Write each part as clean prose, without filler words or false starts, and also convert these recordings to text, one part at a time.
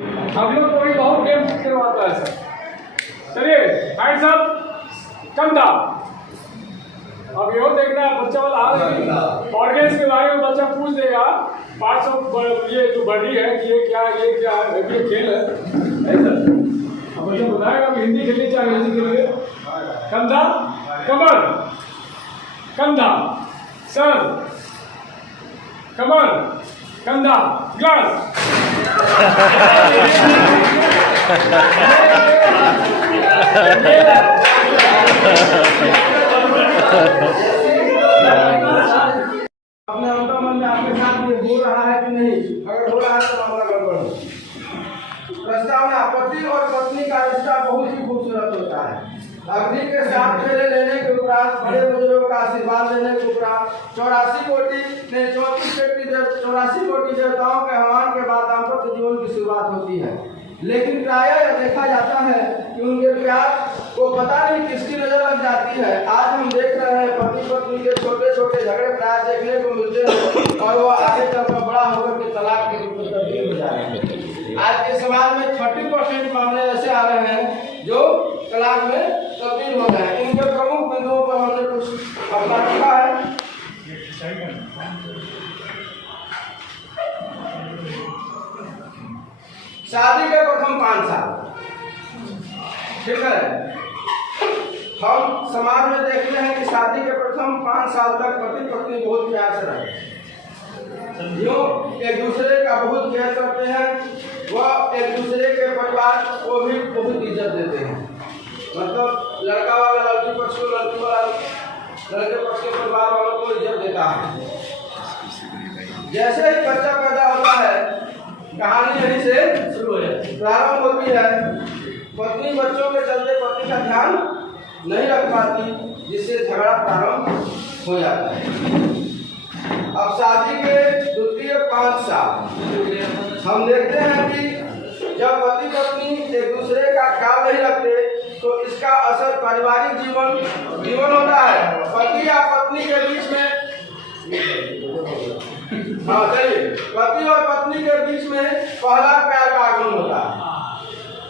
हम लोग कोई बहुत गेम करवाता है सर। चलिए हैंड्स अप, कंधा। अब यो देखना बच्चा वाला हाल ऑडियंस के बारे में बच्चा पूछ देगा 500 ये जो बड़ी है कि ये क्या है, ये खेल है सर। अब बच्चा बताएगा कि हिंदी खेलनी चाहिए, हिंदी के लिए कंधा, कमर, कंधा, सर, कमर, कंधा, ग्लास। अपने अंतर मन में आपके साथ ये हो रहा है कि नहीं? अगर हो रहा है तो मामला गड़बड़ है। प्रस्तावना, पति और पत्नी का रिश्ता बहुत ही खूबसूरत होता है। अग्नि के साथ फेरे लेने के उपरांत, बड़े बुजुर्गों का आशीर्वाद लेने के उपरांत 84 कोटि देवताओं के आह्वान के बाद दाम्पत्य जीवन की शुरुआत होती है। लेकिन प्रायः यह देखा जाता है कि उनके प्यार को पता नहीं किसकी नजर लग जाती है। आज हम देख रहे हैं पति पत्नी के छोटे छोटे झगड़े प्रायः देखने को मिलते हैं और वो आगे चलकर बड़ा होकर के तलाक के रूप में तब्दील हो जा रहे हैं। आज के समाज में 30% मामले ऐसे आ रहे हैं जो तलाक में तब्दील हो गए हैं। इनके प्रमुख बिंदुओं पर हमने कुछ अपना रखा है। शादी के प्रथम 5 साल, ठीक है। हम समाज में देखते हैं कि शादी के प्रथम 5 साल तक पति पत्नी बहुत प्यार से रहते, जो एक दूसरे का बहुत केयर करते हैं। वह एक दूसरे के परिवार को भी बहुत इज्जत देते हैं। मतलब लड़का वाला लड़की पक्ष को, लड़की वाला लड़के पक्ष के परिवार वालों को इज्जत देता है। जैसे ही बच्चा पैदा होता है, कहानी यहीं से शुरू हो जाती है, प्रारंभ होती है। पत्नी बच्चों के चलते पति का ध्यान नहीं रख पाती, जिससे झगड़ा प्रारंभ हो जाता है। अब शादी के द्वितीय 5 साल हम देखते हैं कि जब पति पत्नी एक दूसरे का ख्याल नहीं रखते तो इसका असर पारिवारिक जीवन होता है। पति या पत्नी के बीच में पति और पत्नी के बीच में पहला प्यार का आगमन होता है,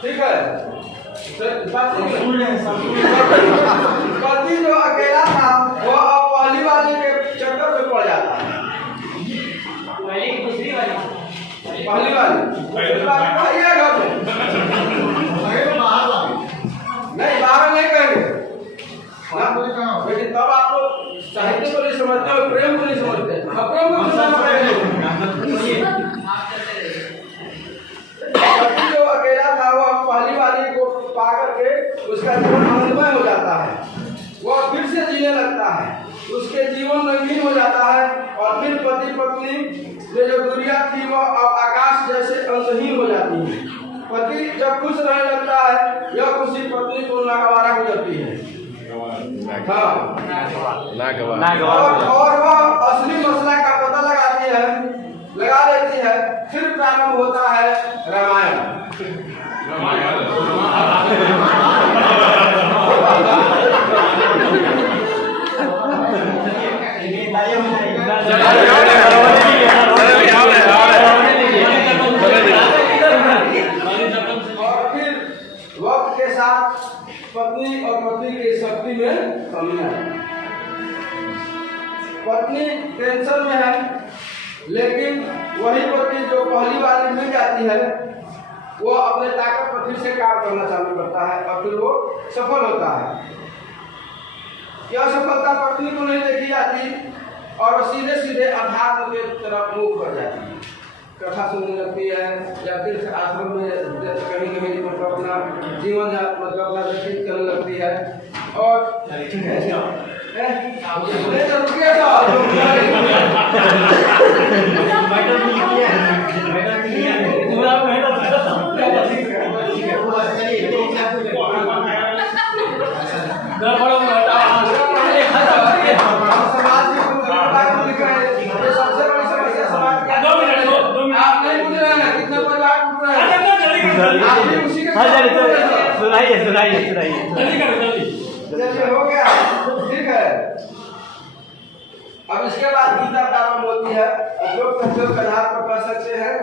ठीक है। पति जो अकेला था वो अब पहली वाली के चक्कर में पड़ जाता है। पहली वाली घर में नहीं, बाहर नहीं कहेंगे, लेकिन तब आप लोग साहित्य को नहीं समझते और प्रेम को नहीं समझते। प्रेम को जो अकेला था वो पहली वाली को पा करके उसका जीवन आनंदमय हो जाता है। वह फिर से जीने लगता है, उसके जीवन रंगीन हो जाता है और फिर पति पत्नी में जो दूरियां थी वह अब आकाश जैसे अंतहीन हो जाती है। पति जब खुश रहने लगता है, यह खुशी पत्नी को नागवारा गुजरती है। और वह असली मसला का पता लगा लेती है। फिर प्रारंभ होता है रामायण। और फिर वक्त के साथ पत्नी और पति की शक्ति में कमी है। पत्नी टेंशन में है, लेकिन वही पति जो पहली बार मिल जाती है वो अपने ताकत पर फिर से काम करना चालू करता है और फिर वो सफल होता है। यह सफलता पत्नी को नहीं देखी जाती और सीधे सीधे अध्यात्म के तरफ मुख कर जाती है। कथा सुनने लगती है या फिर आश्रम में कहीं मतलब अपना जीवन मतलब अपना व्यतीत करने लगती है। और सुनाइए। हो गया, ठीक है। अब इसके बाद गीता प्रारंभ होती है। उपरोक्त तथ्यों के आधार पर कह सकते हैं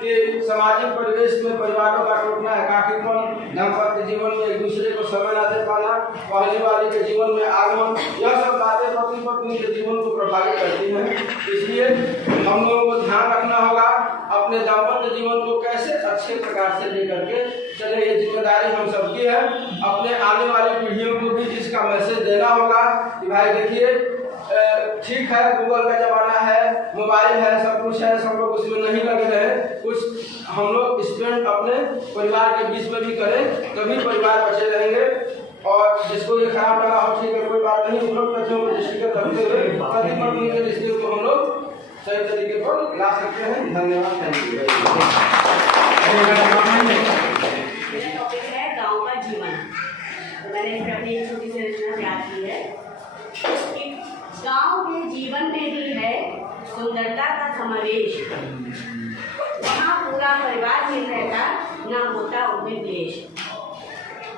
कि सामाजिक परिवेश में परिवारों का टूटना, एकाकीपन, दाम्पत्य जीवन में एक दूसरे को समय न दे पाना, पहली वाली के जीवन में आगमन, यह सब बातें पति पत्नी के जीवन को प्रभावित करती हैं। इसलिए हम लोगों को ध्यान रखना होगा अपने दाम्पत्य जीवन को कैसे अच्छे प्रकार से लेकर के चले। ये जिम्मेदारी हम सबकी है। अपने आने वाली पीढ़ियों को भी इसका मैसेज देना होगा कि भाई देखिए, ठीक है, गूगल का जमाना है, मोबाइल है, सब कुछ है, सब लोग उसमें नहीं लगे रहे, कुछ हम लोग स्पेंड अपने परिवार के बीच में भी करें, तभी परिवार बचे रहेंगे। और जिसको ये खराब लगा हो, ठीक है, कोई बात नहीं। उपरोक्त तथ्यों को दृष्टिगत रखते हुए पति पत्नी के रिश्ते को हम लोग सही तरीके पर ला सकते हैं। धन्यवाद। Thank you. मेरा टॉपिक है गांव का जीवन। तो मैंने इस पर अपनी एक छोटी सी रचना तैयार की है कि गांव के जीवन में भी है सुंदरता का समावेश। वहाँ पूरा परिवार मिल रहता, न होता उनमें क्लेश।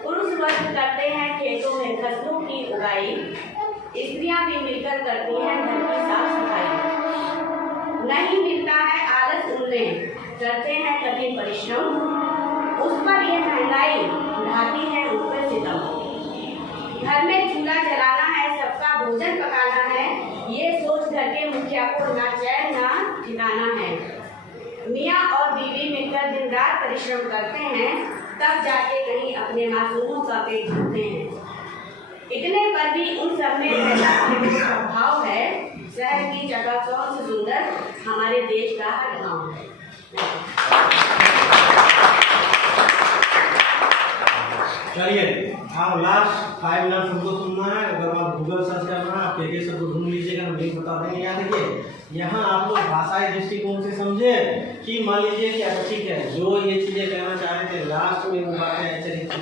पुरुष वर्ग करते हैं खेतों में फसलों की उगाई, स्त्रियां भी मिलकर करती हैं घर की साफ सफाई। नहीं मिलता है आलस उनमें, करते हैं कठिन परिश्रम, उस पर यह महंगाई ढाती है उन पर सितम। घर में चूल्हा जलाना है, सबका भोजन पकाना है, ये सोच घर के मुखिया को ना चैन ना ठिकाना है। मियाँ और बीवी मिलकर दिन रात परिश्रम करते हैं, तब जाके कहीं अपने मासूमों का पेट भरते हैं। इतने पर भी उन सब में ऐसा भाव है, शहर की जगह कौन से सुंदर हमारे देश का हर गाँव है। चलिए, आप लास्ट 5 मिनट हमको सुनना है। अगर आप गूगल सर्च करना है, आप के सबको ढूंढ लीजिएगा, हम लिंक बता देंगे। यहाँ देखिए, यहाँ आप लोग भाषाई दृष्टिकोण से समझे कि मान लीजिए कि अच्छा ठीक है, जो ये चीज़ें कहना चाह रहे थे लास्ट में वो बातें ऐसे नहीं थी।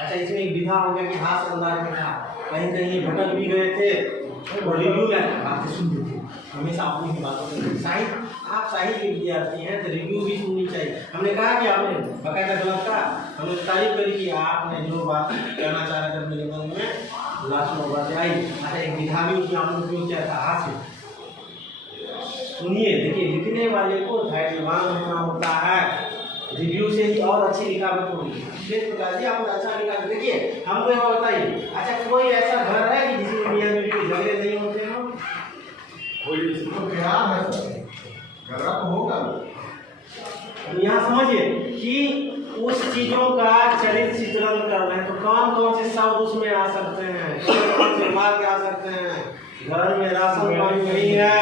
अच्छा, इसमें एक विधा हो गया कि हास्य अंदाज में था, कहीं कहीं भटक भी गए थे और रिव्यू बातें सुनते थे। हमेशा अपनी ही बातों में साहित्य, आप साहित्य के विद्यार्थी हैं तो रिव्यू भी सुननी चाहिए। हमने कहा कि आपने बकायदा गलत कहा, हमने तारीफ करी कि आपने जो बात कहना चाह रहे थे अपने निबंध में लास्ट में बातें आई। अच्छा, एक विधा भी उसमें आपने उपयोग किया था, हास्य। सुनिए, देखिए, लिखने वाले को धैर्यवान होना होता है, रिव्यू से ही और अच्छी लिखावट होगी। प्रकार जी आपने अच्छा लिखा। देखिए, हमको एक बात बताइए, अच्छा कोई ऐसा घर है कि जिसमें मियाँ बीवी के झगड़े नहीं होते हैं? तो यहाँ समझिए कि उस चीजों का चरित्र चित्रण कर रहे हैं, तो कौन कौन से शब्द उसमें आ सकते हैं, कौन से बात आ सकते हैं। घर में राशन पानी नहीं है,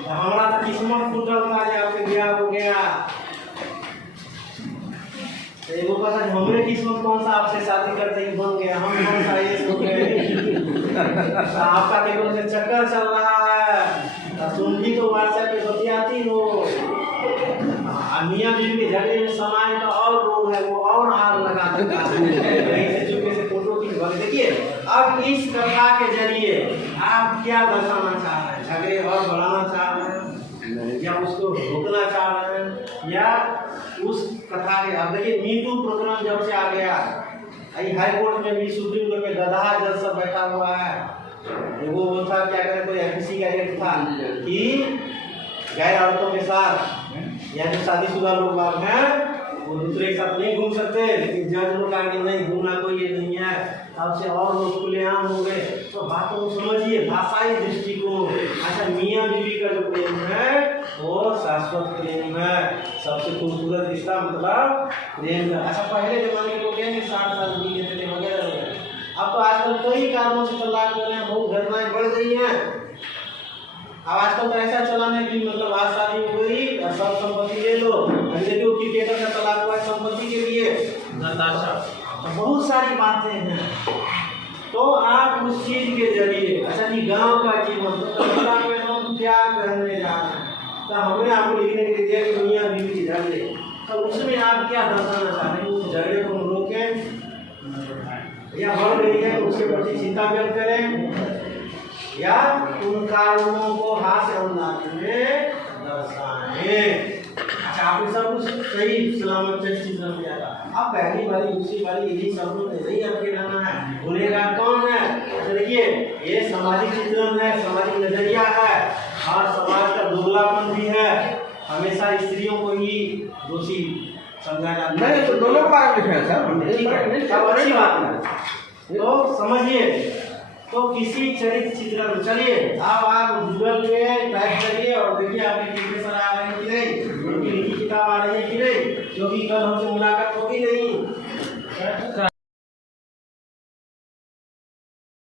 हमारा तो किस्मत फूटल था कि आपके ब्याह हो गया। एगो पता है हमरे किस्मत कौन सा आपसे शादी करते ही बन गया, हम कौन सा ये हो गए। आपका केवल से चक्कर चल रहा है, तुम भी तो व्हाट्सएप पे बतियाती हो। मियाँ बीवी के झगड़े में समाज का और रोग है, वो और हार लगा देता है, चुपके से फोटो की भर। देखिए, अब इस कथा के जरिए आप क्या दर्शाना चाह रहे हैं? झगड़े और बढ़ाना चाह रहे हैं, या उसको रोकना चाह रहे हैं, या उस कथा के? अब देखिए, मीटू प्रकरण जब से आ गया, हाई कोर्ट में भी, सुप्रीम कोर्ट में गधा जज सब बैठा हुआ है। वो था क्या करें, कोई एफसी का एक था कि गैर औरतों के साथ या जो शादीशुदा लोग बाग हैं वो दूसरे के साथ नहीं घूम सकते, लेकिन जज लोग आगे नहीं घूमना कोई ये नहीं है, अब से और लोग खुलेआम हो गए। तो बातों को समझिए, भाषाई दृष्टिकोण। अच्छा, मियाँ बीवी का जो प्रेम है वो शाश्वत प्रेम है, सबसे खूबसूरत रिश्ता मतलब प्रेम है। अच्छा, पहले जमाने के लोग कहेंगे 60 साल जी लेते थे वगैरह वगैरह। अब तो आजकल कई कारणों से तलाक कर रहे हैं, बहुत घटनाएं बढ़ गई हैं। अब आजकल तो ऐसा चलन है कि मतलब आज शादी हो गई और सब संपत्ति ले लो। देखिए, क्रिकेटर का तलाक हुआ है संपत्ति के लिए, नताशा। तो बहुत सारी बातें हैं। तो आप उस चीज के जरिए, अच्छा जी, गांव का जीवन तो में हम क्या करने जा रहे हैं, तो हमने आपको लिखने के लिए दिया कि मियाँ बीवी की झगड़े, तो उसमें आप क्या दर्शाना चाह रहे हैं? उस झगड़े को हम रोकें या बढ़ रही है तो उसके प्रति चिंता व्यक्त करें, या उन कारणों को हास्य अंदाज में दर्शाएं। अच्छा, आपने सब कुछ सही सलामत चित्रण किया था। अब पहली वाली दूसरी वाली यही शब्दों में नहीं आपके लाना है। गुनहगार कौन है? तो देखिए ये सामाजिक चित्रण है, सामाजिक नजरिया है और समाज का दुबलापन भी है। हमेशा स्त्रियों को ही दोषी समझा जाता है। नहीं तो दोनों को बारे में लिखे हैं सर। ठीक है, सब अच्छी बात है। तो समझिए, तो किसी चरित्र चित्रण, चलिए अब आप गूगल पे टाइप करिए और देखिए आपके कितने सर आ रहे हैं कि नहीं, उनकी लिखी किताब आ रही है कि नहीं, क्योंकि कल हमसे मुलाकात